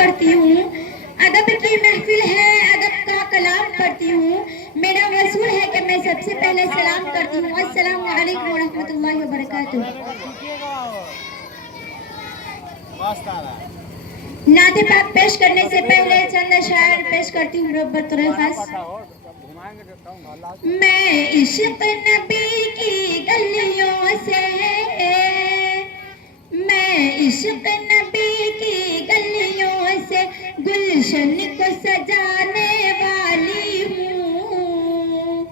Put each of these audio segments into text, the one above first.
پڑھتی ہوں، ادب کی محفل ہے، ادب کا کلام پڑھتی ہوں، میرا اصول ہے کہ میں سب سے پہلے سلام کرتی ہوں، السلام علیکم ورحمۃ اللہ وبرکاتہ۔ نعت پاک پیش کرنے سے پہلے چند اشعار پیش کرتی ہوں رب خاص۔ میں عشق نبی کی گلیوں سے، میں عشق نبی کی گلیوں سے گلشن کو سجانے والی ہوں،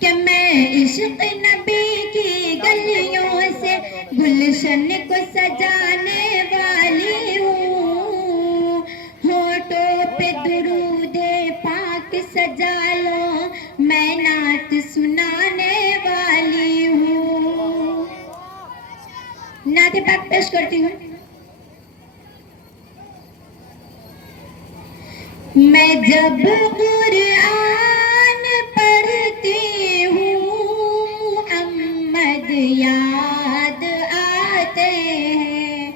کہ میں عشق نبی کی گلیوں سے گلشن کو سجانے والی ہوں، ہونٹوں پہ درود پاک سجا لو، میں نعت سنانے والی ہوں۔ نعت پاک پیش کرتی ہوں۔ میں جب قرآن پڑھتی ہوں محمد یاد آتے ہیں،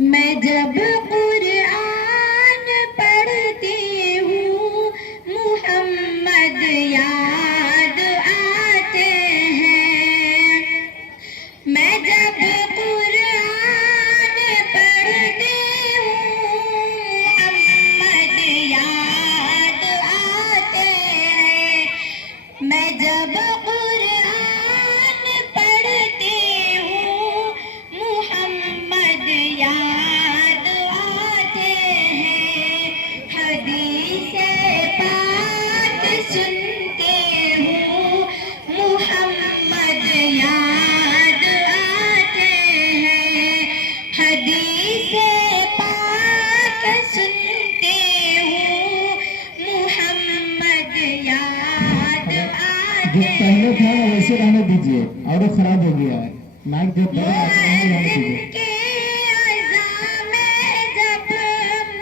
میں جب قرآن پڑھتی ہوں محمد یاد آتے ہیں، میں جب قرآن پڑھتی ہوں محمد یاد آتے ہیں، میں جب قرآن پڑھتی ہوں محمد یاد آتے ہیں، حدیث پاک سنتے ہوں محمد یاد آتے ہیں، حدیث پاک سنتے ہوں محمد یاد جو آتے پہلے تھا ویسے رہنے دیجیے، اور وہ خراب ہو گیا ہے مائک جو پہلے رہنے دیجیے۔ کے اذان میں جب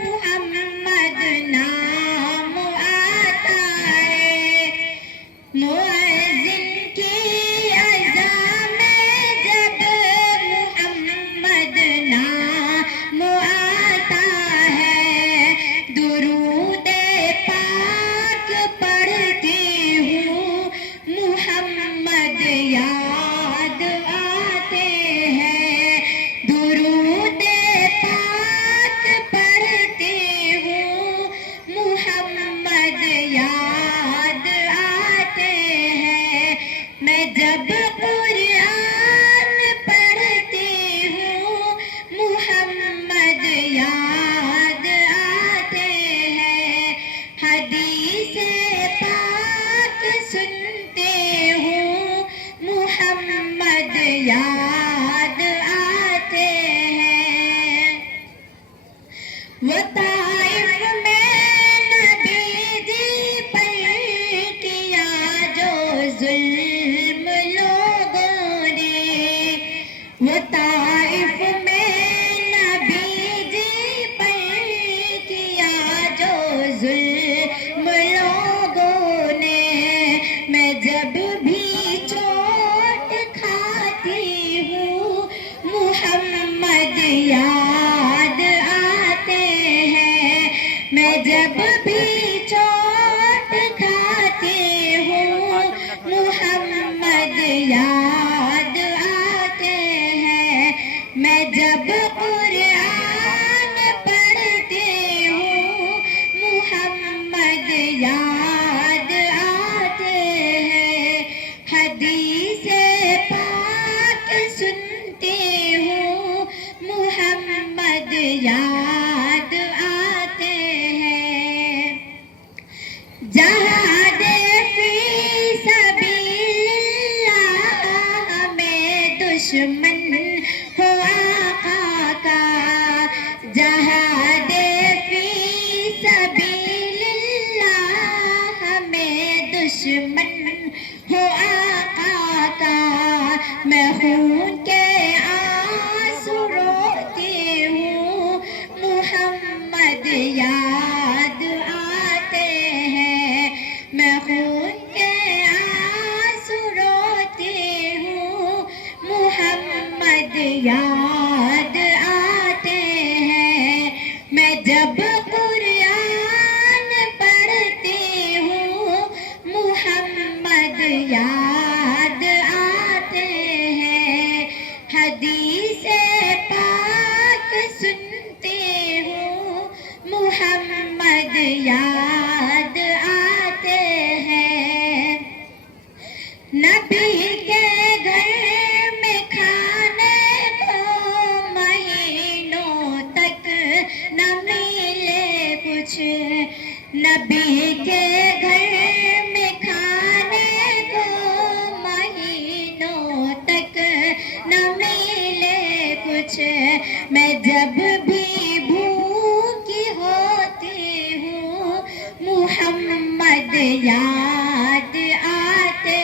محمد نام آتا ہے، مؤذن کی اذان میں جب محمد نام آتا ہے، درود پاک پڑھتی ہوں محمد یاد آتے ہیں، درود پاک پڑھتی ہوں محمد یاد آتے ہیں، میں جب قرآن پڑھتی ہوں محمد یاد آتے ہیں، حدیث پاک سنتے ہوں محمد یاد آتے ہیں، وہ طائف میں نبی جی پر کیا جو ظلم لوگوں نے، وہ طائف میں نبی جی پر کیا جو ظلم لوگوں نے، میں جب بھی چوٹ کھاتی ہوں محمد یاد آتے ہیں، میں جب بھی چوٹ کھاتی ہوں محمد یاد آتے ہیں، میں جب قرآن پڑھتی ہوں محمد یاد آتے ہیں، حدیث پاک سنتی ہوں محمد یاد آتے ہیں، جہاد فی سبیل اللہ میں دشمن ہو آقا کا، جہاد فی سبیل اللہ میں دشمن ہو آقا کا، میں خون کے آنسو روتی ہوں محمد یاد آتے ہیں، میں خون کے آنسو روتی ہوں محمد یاد آتے ہیں، میں جب قرآن پڑھتی ہوں محمد یاد آتے ہیں، حدیث پاک سنتی ہوں محمد یاد آتے ہیں، نبی کے گھر میں کھانے کو مہینوں تک نہ ملے کچھ، نبی کے گھر میں کھانے کو مہینوں تک نہ ملے کچھ، میں جب بھی بھوکی ہوتی ہوں محمد یاد آتے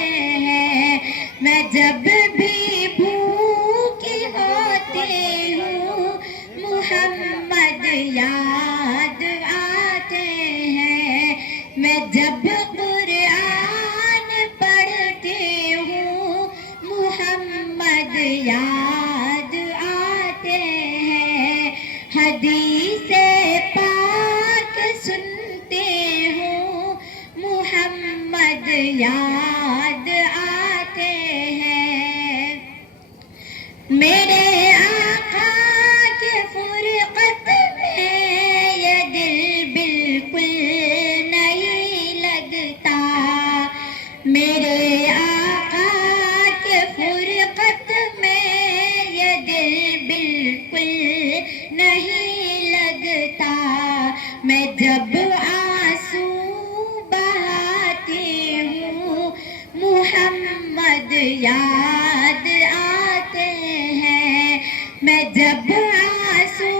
ہیں، میں جب بھی بھوکی ہوتی ہوں محمد یاد آتے ہیں، میں جب قرآن پڑھتی ہوں محمد یاد آتے ہیں، حدیث پاک سنتی ہوں محمد یاد آتے ہیں، میرے آقا کے فرقت میں یہ دل بالکل نہیں لگتا، میرے آقا کے فرقت میں یہ دل بالکل نہیں لگتا، میں جب آنسو بہاتی ہوں محمد یاد آتے ہیں، میں جب آنسو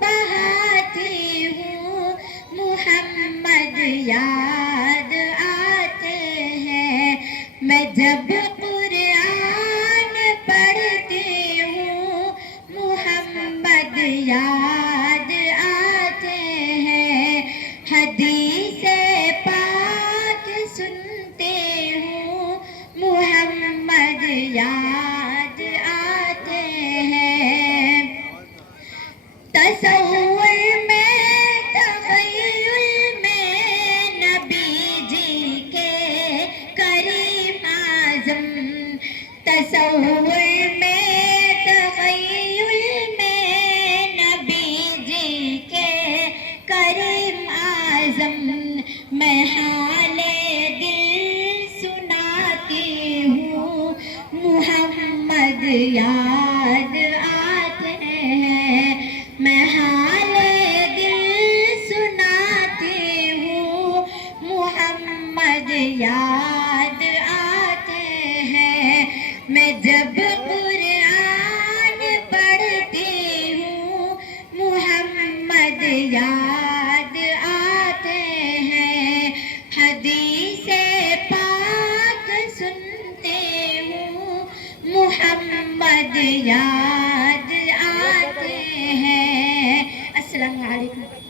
بہاتی ہوں محمد یاد آتے ہیں، میں جب قرآن پڑھتی ہوں محمد یاد آتے ہیں، حدیث پاک سنتی ہوں محمد یاد آتے ہیں، تصور میں تخیل میں نبی جی کے کریم اعظم، تصور میں تخیل میں نبی جی کے کریم اعظم، میں حال دل سناتی ہوں محمد یاد آتے ہیں، میں حال دل سناتی ہوں محمد یاد آتے ہیں، میں جب قرآن پڑھتی ہوں محمد یاد آتے ہیں، حدیث پاک سنتی ہوں محمد یاد آتے ہیں۔ السلام علیکم۔